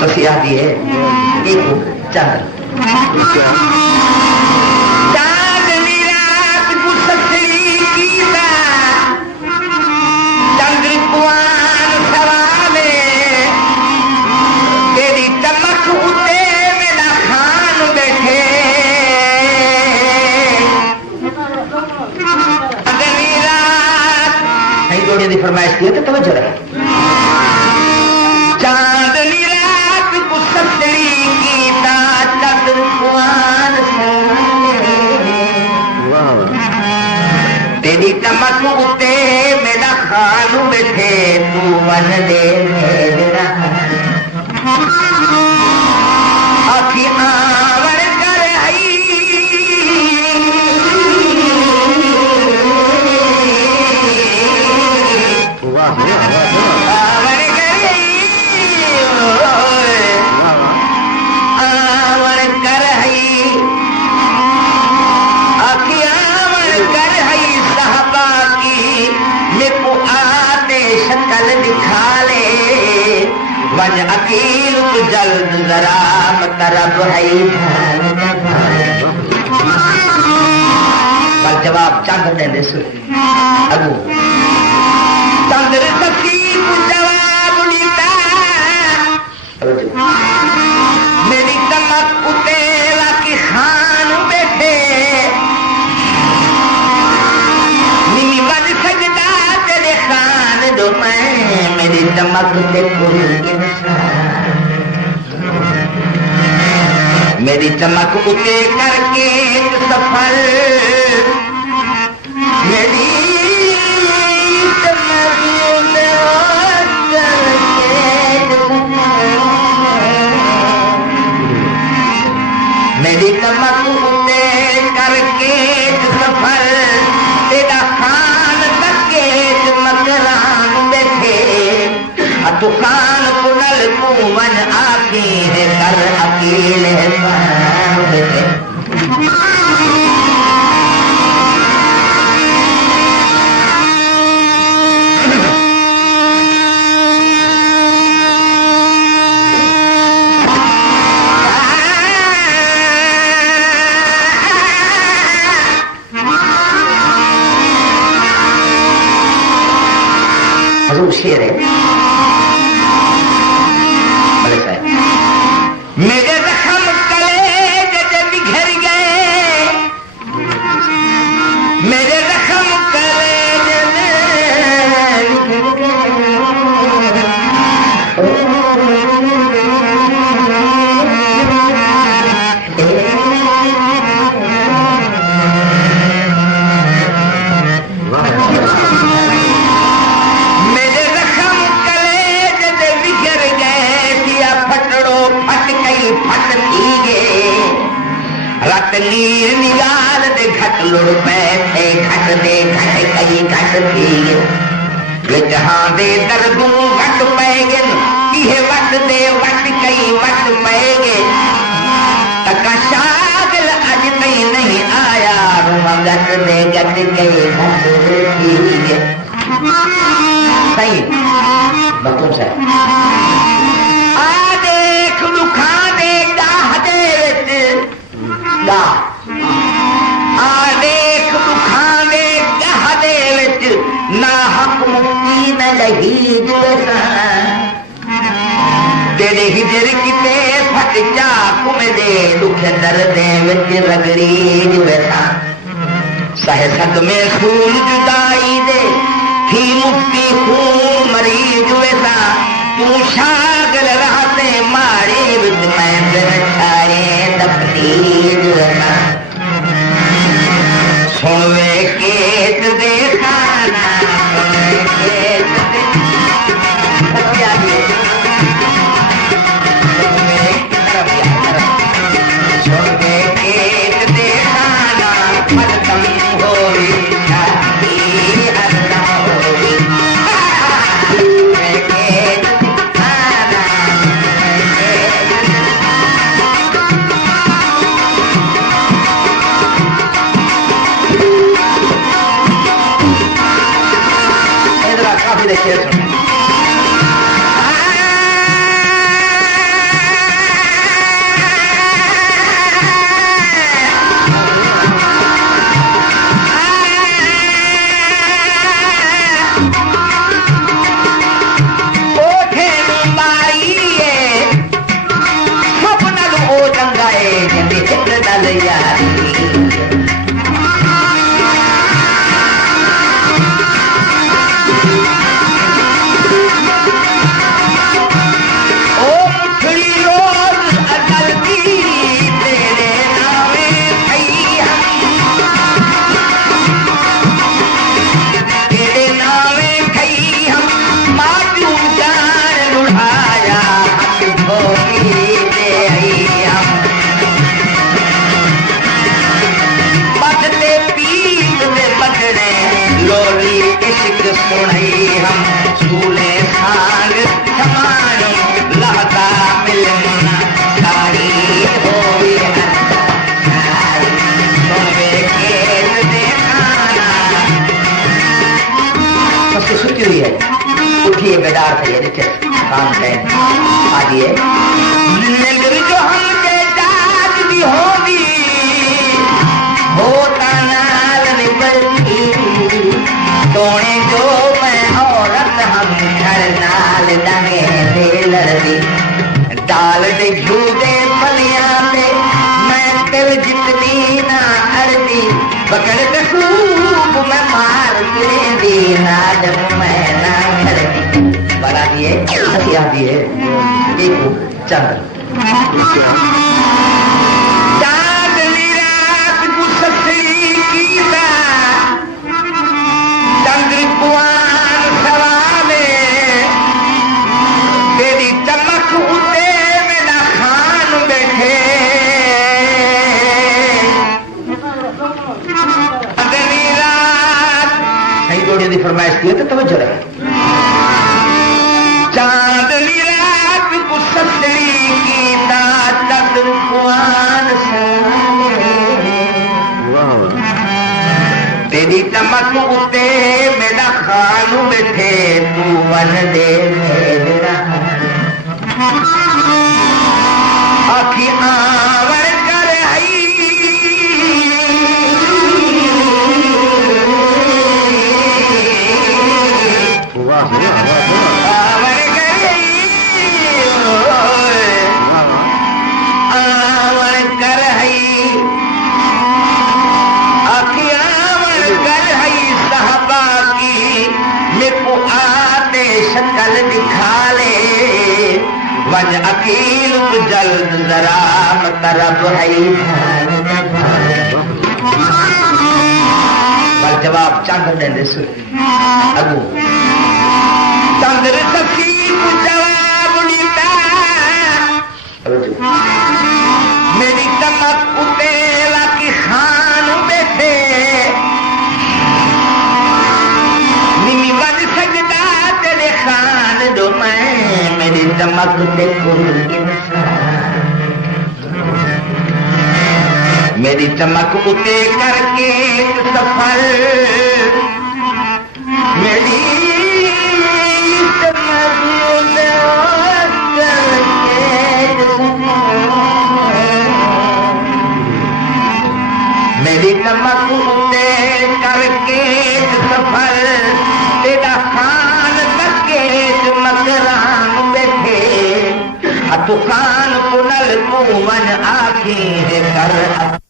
सफिया दी है एक चंद्र चांदनी रात गुसरी की चंद्र कुआन सवाले तेरी चमक उते मेरा खान बैठे चांदनी रात नहीं जोड़े की फरमाइश की तो तवज्जो रहे चांदनी रात गुसरी की चंद्र कुआन तेरी चमक उते मेरा खानू बैठे तू मन दे मेरा आखी आवर कर आई आवर कर आवर कर आखी आवर कर साहबा की मेरे को आते शक्ल दिखा ले वन अकील को जल्द जरा तरफ है पर जवाब चंद्र देंदे सु अगू चंद्र सखी को जवाब नीता मेरी चमक उतेला की खान बैठे निमी बन सजदा तेरे खान दो मैं मेरी चमक देखो मेरी चमक उते करके सफल मेरी चमक उते मेरी चमक उते करके सफल तेरा खान करके मकरान बैठे दुकान कुनल कुवन आखी है कर अकेले हजूर शेर है मेरे जख्म कलेज बिखर गए मेरे जख्म कलेज मेरे जख्म कलेज बिखर गए दिया फटड़ो फट गे रत नीर निगाल दे घट लुड़ पैसे घट दे घट कई घट थी जहां दे दर्दू घट पैगन किहे वट दे वट कई वट पैगे तका शागल अज तई नहीं आया घट दे घट कई घट थी सही बतूं से आदेख दुखाने गह दे विच ना हक मुक्ति न लही जोसा तेरे हिजर किते फट जा कुमदे दुख दर्द विच रगड़ी जोसा सह सदमे खून जुदाई दे थी मुक्ति खून मरी जोसा तू शागल रहते मारे विच मैं छाए तकदीर जोसा सुनवे केत देखाना सुनवे केत देखाना मदम होई अल्लाह होई एक दल यारी सुनई हम झूले सांग हमारे लहता मिलना सारी होई सुनवे के देखाना सबसे सुती हुई है उठिए बेदार थे देखिए काम करें आइए नगर जो हमके जाग दी होगी होता नाल निकलती तोड़े जो मैं औरत हम घर नाल दंगे दे लड़दी डाल दे झूठे फलियां पे मैं तिल जितनी ना अड़दी पकड़ के खूब मैं मार दी ना जब मैं ना खड़दी बड़ा दिए हथिया दिए एक चंद्र फरमाइश की तो तवज्जो रहे चांदनी रात को सतरी की ताकत कुआन तेरी चमक उते मेरा खानू बैठे तू वन दे मेरा आखी आवर कर आई शक्ल दिखा ले वज अकील जल्द जरा तरफ है पर जवाब चंद्र ने अगू चंद्र सखी को जवाब नीता मेरी चमक उतेला की खान बैठे निमी बन सकता तेरे खान दो मैं मेरी चमक देखो मेरी चमक उते करके सफल मेरी मेरी चमक उते करके सफल तेरा खान तके मकरान बैठे तुखान पुनल कुवन आखिर कर